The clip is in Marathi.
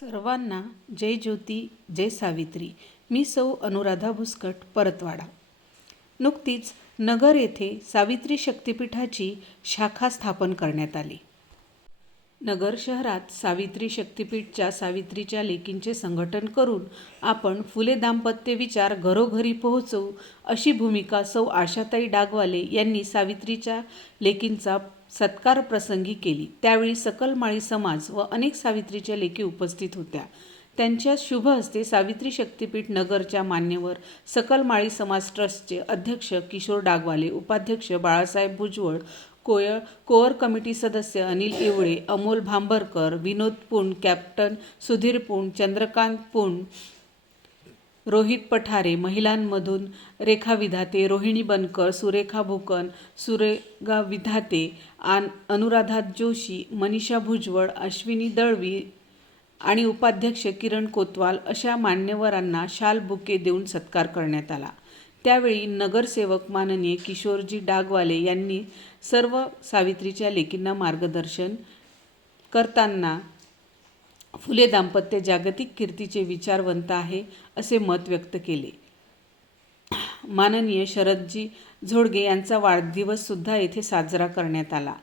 सर्वांना जय ज्योती जय सावित्री. मी सौ अनुराधा भुसकट परतवाडा. नुकतीच नगर येथे सावित्री शक्तिपीठाची शाखा स्थापन करण्यात आली. नगर शहरात सावित्री शक्तिपीठच्या सावित्रीच्या लेकींचे संघटन करून आपण फुले दाम्पत्य विचार घरोघरी पोहोचवू अशी भूमिका सौ आशाताई डागवाले यांनी सावित्रीच्या लेकींचा सत्कार प्रसंगी केली. त्यावेळी सकल माळी समाज व अनेक सावित्रीच्या लेकी उपस्थित होत्या. त्यांच्या शुभ हस्ते सावित्री शक्तिपीठ नगरच्या मान्यवर सकल माळी समाज ट्रस्टचे अध्यक्ष किशोर डागवाले उपाध्यक्ष Balasaheb Bhujwal core core committee सदस्य अनिल इवळे अमोल भांबरकर विनोद पुंड कॅप्टन सुधीर पुंड चंद्रकांत पुंड रोहित पठारे महिलांमधून रेखा विधाते रोहिणी बनकर सुरेखा भुकन सुरेगा विधाते आन अनुराधा जोशी मनीषा भुजवळ अश्विनी दळवी आणि उपाध्यक्ष किरण कोतवाल अशा मान्यवरांना शाल बुके देऊन सत्कार करण्यात आला. त्यावेळी नगरसेवक माननीय किशोरजी डागवाले यांनी सर्व सावित्रीच्या लेकींना मार्गदर्शन करताना फुले दाम्पत्य जागतिक कीर्तीचे विचारवंत आहे असे मत व्यक्त केले. माननीय शरदजी झोडगे यांचा वाढदिवससुद्धा येथे साजरा करण्यात आला.